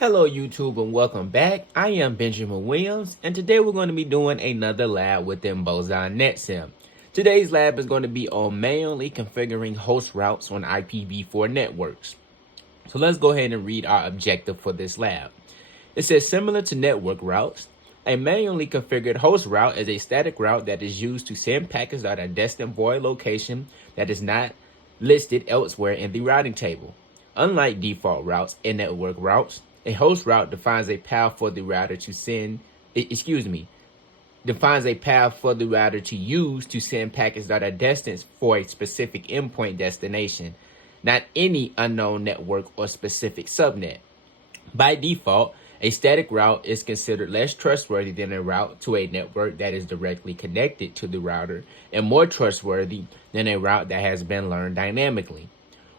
Hello YouTube and welcome back. I am Benjamin Williams and today we're going to be doing another lab within Boson NetSim. Today's lab is going to be on manually configuring host routes on IPv4 networks. So let's go ahead and read our objective for this lab. It says similar to network routes, a manually configured host route is a static route that is used to send packets at a destined void location that is not listed elsewhere in the routing table. Unlike default routes and network routes, a host route defines a path for the router to use to send packets that are destined for a specific endpoint destination, not any unknown network or specific subnet. By default, a static route is considered less trustworthy than a route to a network that is directly connected to the router and more trustworthy than a route that has been learned dynamically.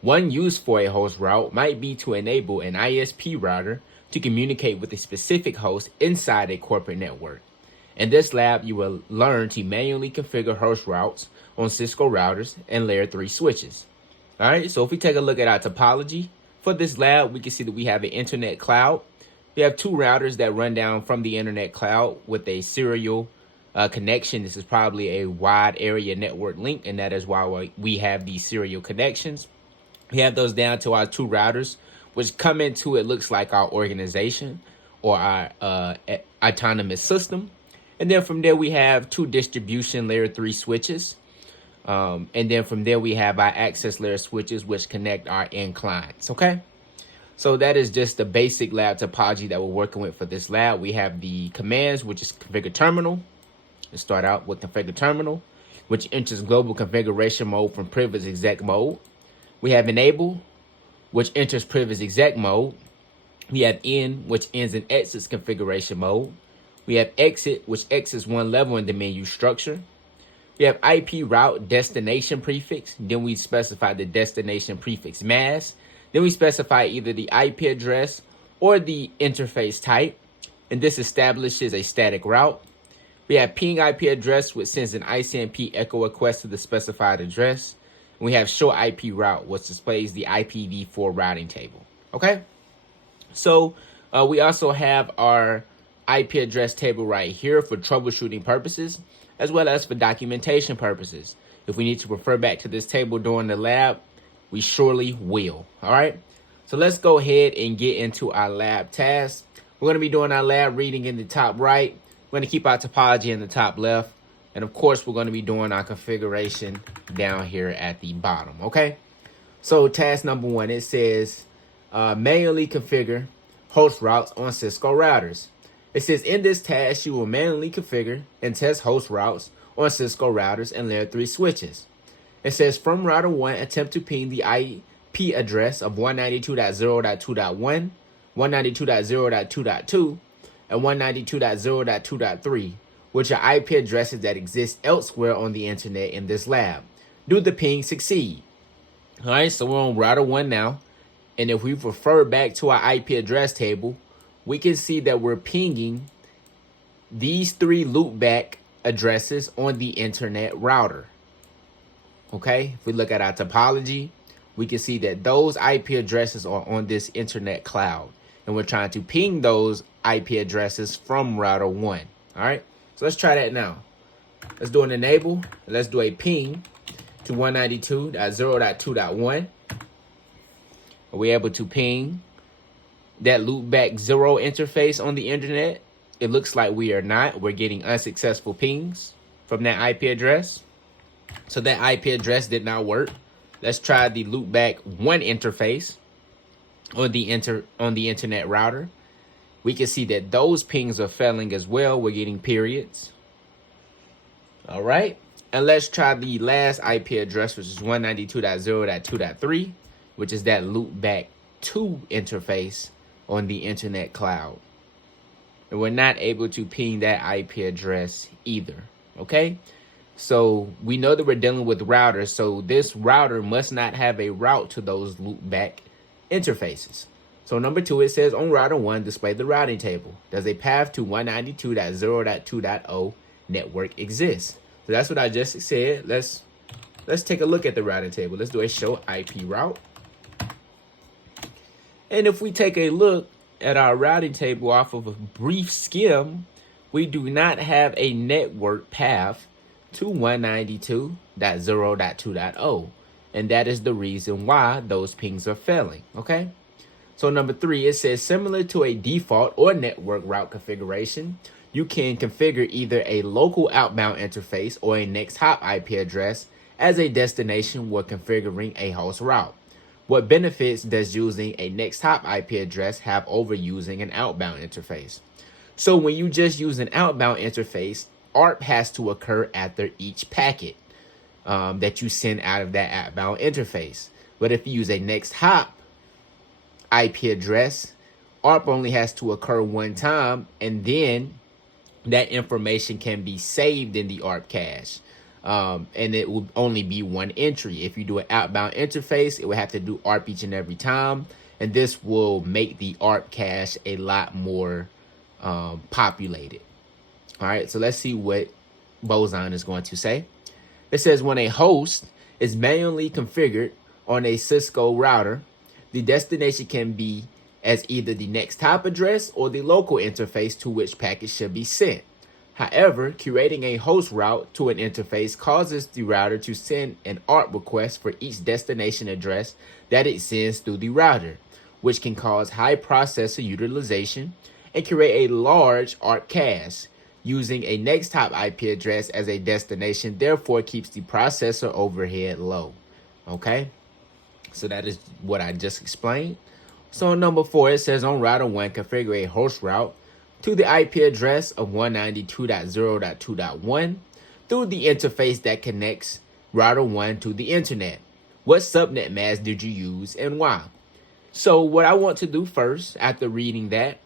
One use for a host route might be to enable an ISP router to communicate with a specific host inside a corporate network. In this lab, you will learn to manually configure host routes on Cisco routers and layer 3 switches. All right, so if we take a look at our topology for this lab, we can see that we have an internet cloud. We have two routers that run down from the internet cloud with a serial connection. This is probably a wide area network link, and that is why we have these serial connections. We have those down to our two routers, which come into it looks like our organization or our autonomous system. And then from there, we have two distribution layer 3 switches. And then from there, we have our access layer switches, which connect our end clients. Okay. So that is just the basic lab topology that we're working with for this lab. We have the commands, which is configure terminal. Let's start out with configure terminal, which enters global configuration mode from privileged exec mode. We have enable, which enters privileged exec mode. We have end, which ends in exits configuration mode. We have exit, which exits one level in the menu structure. We have IP route destination prefix. Then we specify the destination prefix mask. Then we specify either the IP address or the interface type. And this establishes a static route. We have ping IP address, which sends an ICMP echo request to the specified address. We have show IP route, which displays the IPv4 routing table. Okay, so we also have our IP address table right here for troubleshooting purposes, as well as for documentation purposes. If we need to refer back to this table during the lab, we surely will. All right, so let's go ahead and get into our lab tasks. We're going to be doing our lab reading in the top right. We're going to keep our topology in the top left. And of course, we're going to be doing our configuration down here at the bottom, okay? So task number 1, it says manually configure host routes on Cisco routers. It says in this task, you will manually configure and test host routes on Cisco routers and layer 3 switches. It says from router 1, attempt to ping the IP address of 192.0.2.1, 192.0.2.2, and 192.0.2.3. which are IP addresses that exist elsewhere on the internet in this lab. Do the ping succeed? All right, so we're on router 1 now. And if we refer back to our IP address table, we can see that we're pinging these 3 loopback addresses on the internet router. Okay, if we look at our topology, we can see that those IP addresses are on this internet cloud. And we're trying to ping those IP addresses from router 1. All right. So let's try that now. Let's do an enable. Let's do a ping to 192.0.2.1. Are we able to ping that loopback 0 interface on the internet? It looks like we are not. We're getting unsuccessful pings from that IP address. So that IP address did not work. Let's try the loopback 1 interface on the internet router. We can see that those pings are failing as well. We're getting periods. All right. And let's try the last IP address, which is 192.0.2.3, which is that loopback 2 interface on the internet cloud. And we're not able to ping that IP address either. Okay. So we know that we're dealing with routers. So this router must not have a route to those loopback interfaces. So number 2, it says on router 1, display the routing table. Does a path to 192.0.2.0 network exist? So that's what I just said. Let's take a look at the routing table. Let's do a show IP route. And if we take a look at our routing table off of a brief skim, we do not have a network path to 192.0.2.0. And that is the reason why those pings are failing, okay? So number 3, it says similar to a default or network route configuration, you can configure either a local outbound interface or a next hop IP address as a destination when configuring a host route. What benefits does using a next hop IP address have over using an outbound interface? So when you just use an outbound interface, ARP has to occur after each packet that you send out of that outbound interface. But if you use a next hop IP address, ARP only has to occur one time, and then that information can be saved in the ARP cache. And it will only be one entry. If you do an outbound interface, it will have to do ARP each and every time. And this will make the ARP cache a lot more populated. All right, so let's see what Boson is going to say. It says when a host is manually configured on a Cisco router, the destination can be as either the next hop address or the local interface to which packets should be sent. However, curating a host route to an interface causes the router to send an ARP request for each destination address that it sends through the router, which can cause high processor utilization and create a large ARP cache. Using a next hop IP address as a destination therefore keeps the processor overhead low. Okay, so that is what I just explained. So on number 4, it says on router 1, configure a host route to the IP address of 192.0.2.1 through the interface that connects router 1 to the internet. What subnet mask did you use and why? So what I want to do first, after reading that,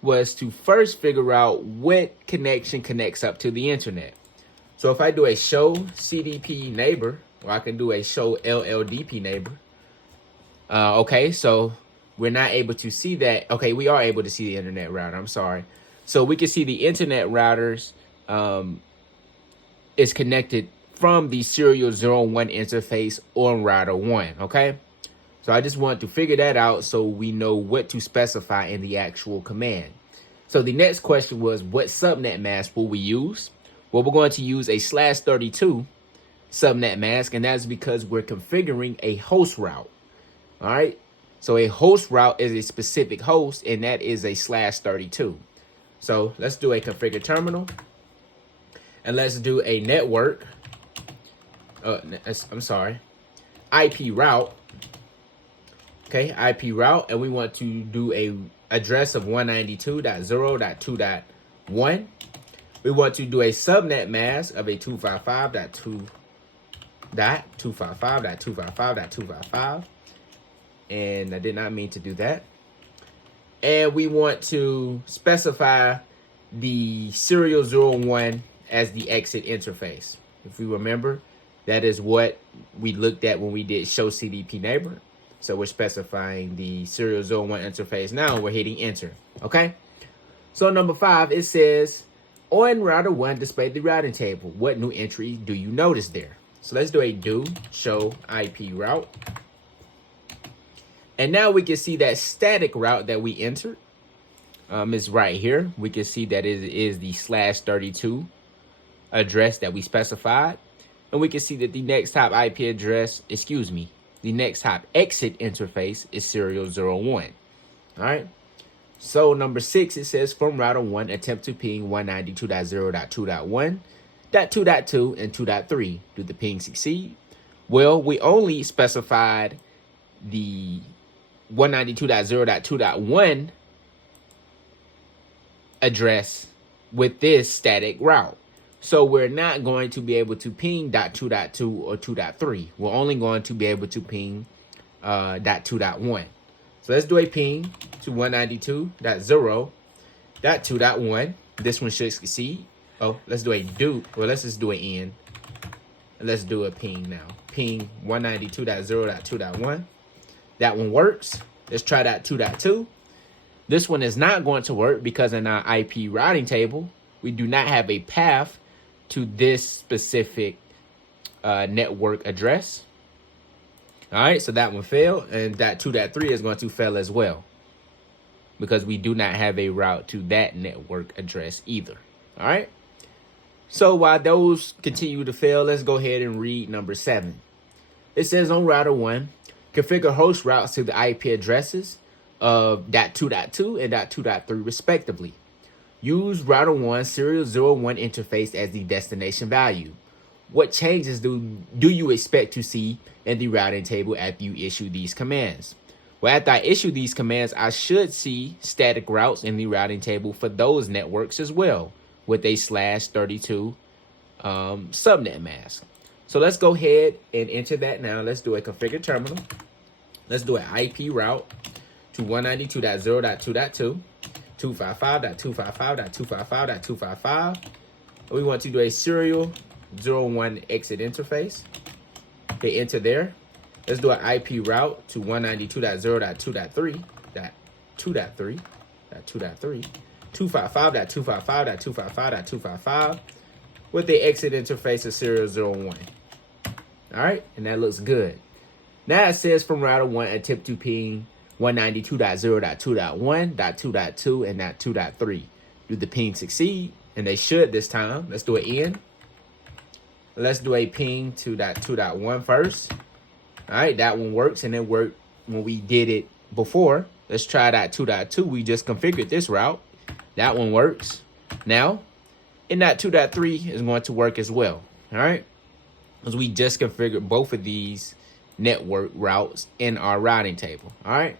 was to first figure out what connection connects up to the internet. So if I do a show CDP neighbor, or I can do a show LLDP neighbor. Okay, so we're not able to see that. Okay, we are able to see the internet router. I'm sorry. So we can see the internet routers is connected from the serial 01 interface on router 1. Okay, so I just want to figure that out so we know what to specify in the actual command. So the next question was, what subnet mask will we use? Well, we're going to use a /32 subnet mask, and that's because we're configuring a host route. All right. So a host route is a specific host, and that is a /32. So let's do a configure terminal, and let's do a network. I'm sorry, IP route. Okay, IP route, and we want to do a address of 192.0.2.1. We want to do a subnet mask of a 255.2.255.255.255. And I did not mean to do that. And we want to specify the serial 01 as the exit interface. If we remember, that is what we looked at when we did show CDP neighbor. So we're specifying the serial 01 interface now. We're hitting enter. Okay. So number 5, it says on router 1, display the routing table. What new entry do you notice there? So let's do a do show IP route. And now we can see that static route that we entered is right here. We can see that it is the /32 address that we specified. And we can see that the next hop IP address, the next hop exit interface is serial 01. All right. So number 6, it says from router 1, attempt to ping 192.0.2.1, .2.2, and 2.3. Do the ping succeed? Well, we only specified the 192.0.2.1 address with this static route. So we're not going to be able to ping .2.2 or 2.3. We're only going to be able to ping .2.1. So let's do a ping to 192.0.2.1. This one should succeed. Oh, let's do a do. Well, let's just do an end. Let's do a ping now. Ping 192.0.2.1. That one works. Let's try that 2.2. This one is not going to work because in our IP routing table, we do not have a path to this specific network address. All right, so that one failed, and that 2.3 is going to fail as well. because we do not have a route to that network address either. All right. So while those continue to fail, let's go ahead and read number 7. It says on router 1, configure host routes to the IP addresses of .2.2 and .2.3 respectively. Use router 1 serial 01 interface as the destination value. What changes do you expect to see in the routing table after you issue these commands? Well, after I issue these commands, I should see static routes in the routing table for those networks as well, with a /32 subnet mask. So let's go ahead and enter that now. Let's do a configure terminal. Let's do an IP route to 192.0.2.2, 255.255.255.255. We want to do a serial 01 exit interface. Hit enter there. Let's do an IP route to 192.0.2.3, 255.255.255.255 with the exit interface of serial 01. All right, and that looks good. Now it says from router 1 attempt to ping 192.0.2.1, .2.2, and .2.3. Do the ping succeed? And they should this time. Let's do an end. Let's do a ping to .2.1 first. All right, that one works, and it worked when we did it before. Let's try .2.2. We just configured this route. That one works. Now, and .2.3 is going to work as well. All right, because we just configured both of these network routes in our routing table. All right.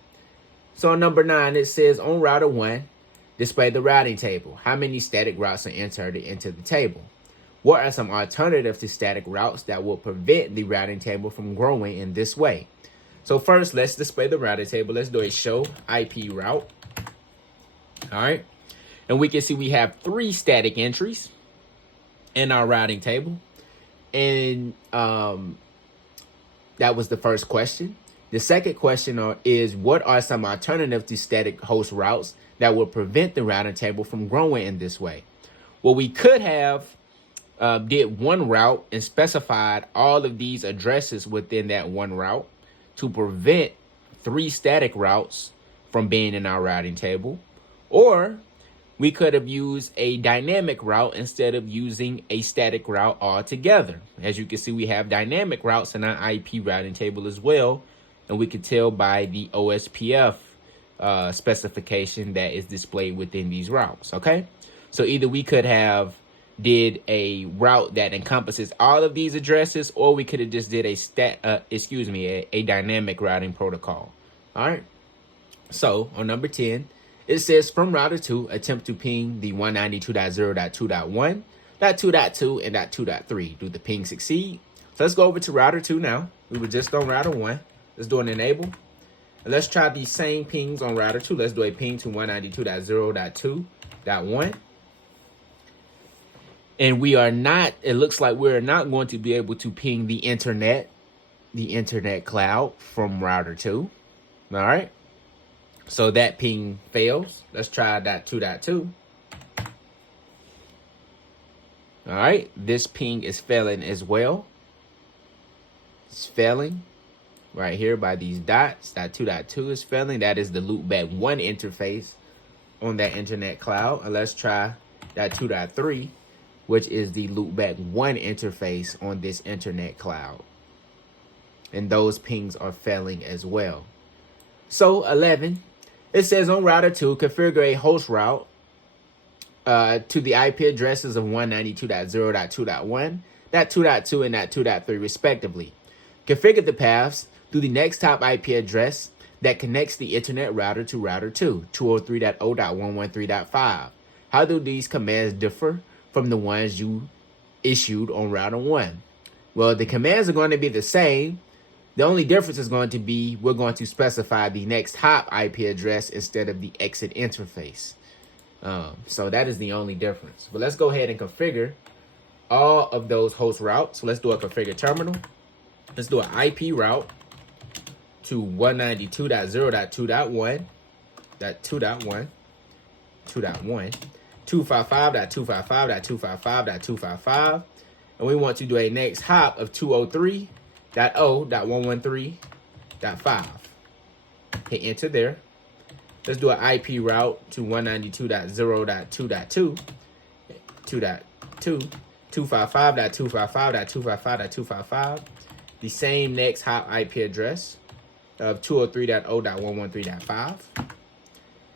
So on number 9, it says on router 1, display the routing table. How many static routes are entered into the table? What are some alternatives to static routes that will prevent the routing table from growing in this way? So first, let's display the routing table. Let's do a show IP route. All right. And we can see we have 3 static entries in our routing table. And that was the first question. The second question is, what are some alternatives to static host routes that will prevent the routing table from growing in this way? Well, we could have did one route and specified all of these addresses within that one route to prevent 3 static routes from being in our routing table. Or we could have used a dynamic route instead of using a static route altogether. As you can see, we have dynamic routes in our IP routing table as well. And we can tell by the OSPF specification that is displayed within these routes, okay? So either we could have did a route that encompasses all of these addresses, or we could have just did a dynamic routing protocol. All right. So on number 10, it says from router 2, attempt to ping the 192.0.2.1, .2.2, and .2.3. Do the ping succeed? So let's go over to router 2 now. We were just on router 1. Let's do an enable. And let's try these same pings on router 2. Let's do a ping to 192.0.2.1. And we are not, it looks like we're not going to be able to ping the internet cloud from router 2. All right. So that ping fails. Let's try .2.2. All right. This ping is failing as well. It's failing right here by these dots. .2.2 is failing. That is the loopback 1 interface on that internet cloud. And let's try .2.3. which is the loopback 1 interface on this internet cloud. And those pings are failing as well. So 11, it says on router 2, configure a host route to the IP addresses of 192.0.2.1, .2.2, and .2.3 respectively. Configure the paths to the next top IP address that connects the internet router to router 2, 203.0.113.5. How do these commands differ from the ones you issued on router 1? Well, the commands are going to be the same. The only difference is going to be we're going to specify the next hop IP address instead of the exit interface. So that is the only difference. But let's go ahead and configure all of those host routes. So let's do a configure terminal. Let's do an IP route to 192.0.2.1, 2.1, 255.255.255.255, and we want to do a next hop of 203.0.113.5. Hit enter there. Let's do an IP route to 192.0.2.2, 2.2, 255.255.255.255. The same next hop IP address of 203.0.113.5.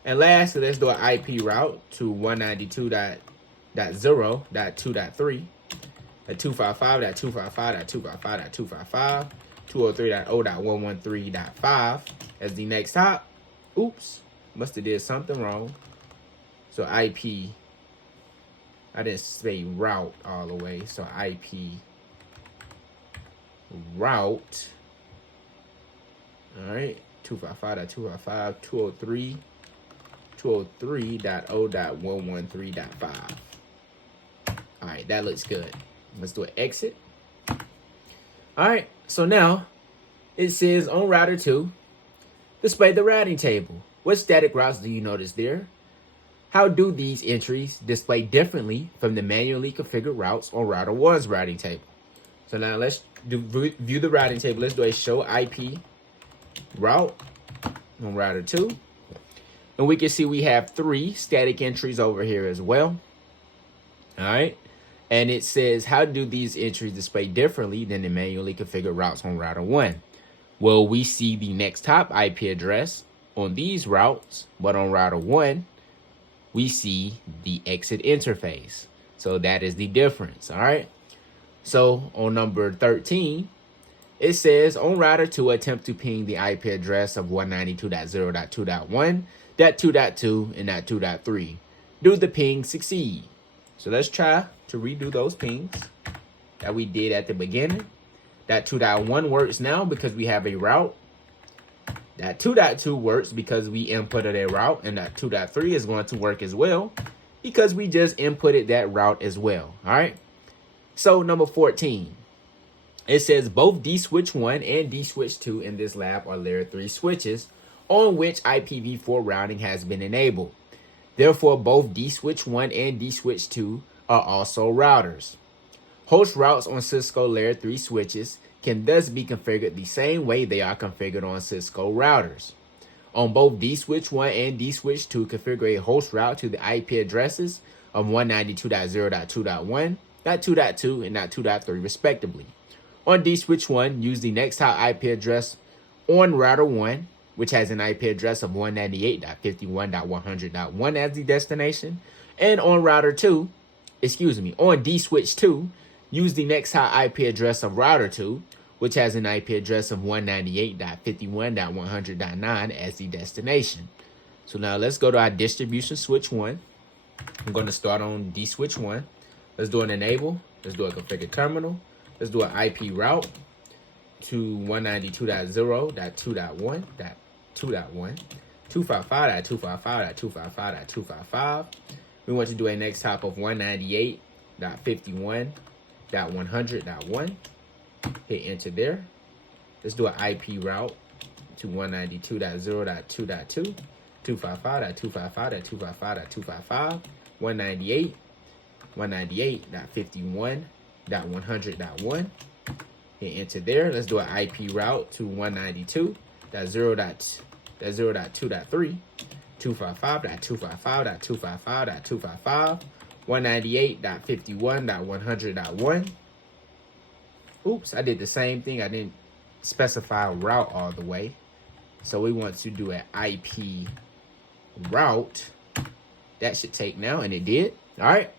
And lastly, let's do an IP route to 192.0.2.3, at 255.255.255.255, 203.0.113.5 as the next hop. Oops, must have did something wrong. So IP, I didn't say route all the way. So IP route, all right, 255.255, 203.0.113.5. All right, that looks good. Let's do an exit. All right, so now it says on router 2, display the routing table. What static routes do you notice there? How do these entries display differently from the manually configured routes on router 1's routing table? So now let's view the routing table. Let's do a show IP route on router 2. And we can see we have 3 static entries over here as well. All right. And it says, how do these entries display differently than the manually configured routes on router 1? Well, we see the next hop IP address on these routes, but on router 1, we see the exit interface. So that is the difference, all right? So on number 13, it says, on router 2, attempt to ping the IP address of 192.0.2.1, .2.2, and .2.3. Do the ping succeed? So let's try to redo those pings that we did at the beginning. That 2.1 works now because we have a route. That 2.2 works because we inputted a route, and that 2.3 is going to work as well because we just inputted that route as well. All right. So number 14, it says both D-switch 1 and D-switch 2 in this lab are layer 3 switches on which IPv4 routing has been enabled. Therefore, both D-switch 1 and D-switch 2 are also routers. Host routes on Cisco layer 3 switches can thus be configured the same way they are configured on Cisco routers. On both D-switch 1 and D-switch 2, configure a host route to the IP addresses of 192.0.2.1, .2.2, and .2.3 respectively. On D-switch 1, use the next hop IP address on router 1, which has an IP address of 198.51.100.1 as the destination. And on router 2, on D-switch 2, use the next hop IP address of router 2, which has an IP address of 198.51.100.9 as the destination. So now let's go to our distribution switch 1. I'm going to start on D-switch 1. Let's do an enable. Let's do a configure terminal. Let's do an IP route to 192.0.2.1, 255.255.255.255. We want to do a next hop of 198.51.100.1. Hit enter there. Let's do an IP route to 192.0.2.2, 255.255.255.255, 198.51.100.1. Hit enter there. Let's do an IP route to 192.0.2.3, 255.255.255.255, 198.51.100.1. Oops, I did the same thing. I didn't specify a route all the way. So we want to do an IP route. That should take now, and it did. All right.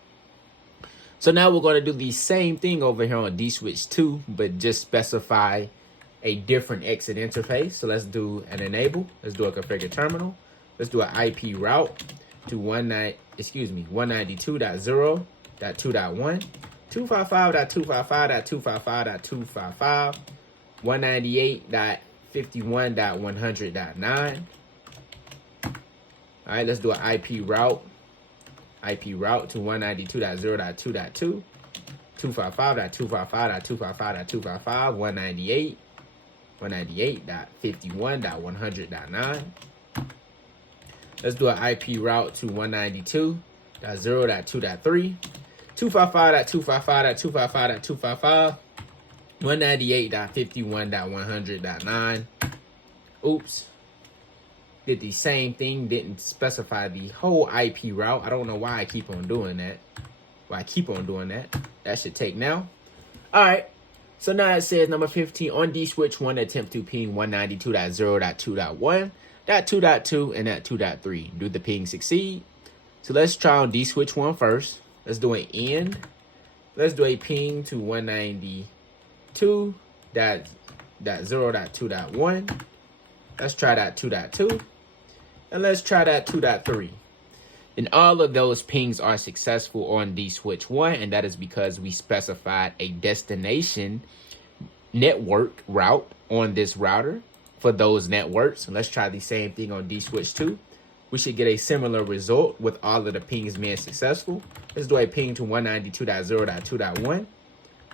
So now we're going to do the same thing over here on D-switch 2, but just specify a different exit interface. So let's do an enable. Let's do a configure terminal. Let's do an IP route to 192.0.2.1, 255.255.255.255, 198.51.100.9. All right, let's do an IP route to 192.0.2.2, 255.255.255.255, 198.51.100.9. Let's do an IP route to 192.0.2.3, 255.255.255.255, 198.51.100.9. Oops. did the same thing, didn't specify the whole IP route. I don't know why I keep on doing that. That should take now. All right. So now it says number 15 on D switch 1, attempt to ping 192.0.2.1, .2.2, and .2.3. Do the ping succeed? So let's try on D switch 1 first. Let's do an end. Let's do a ping to 192.0.2.1. Let's try .2.2. And let's try .2.3. And all of those pings are successful on D switch 1, and that is because we specified a destination network route on this router for those networks. And let's try the same thing on D switch 2. We should get a similar result with all of the pings being successful. Let's do a ping to 192.0.2.1.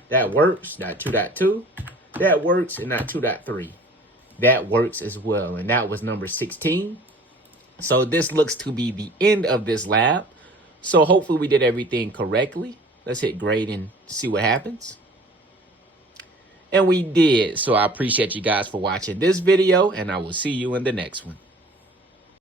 That works. .2.2. That works, and .2.3. That works as well. And that was number 16. So this looks to be the end of this lab. So hopefully we did everything correctly. Let's hit grade and see what happens. And we did. So I appreciate you guys for watching this video, and I will see you in the next one.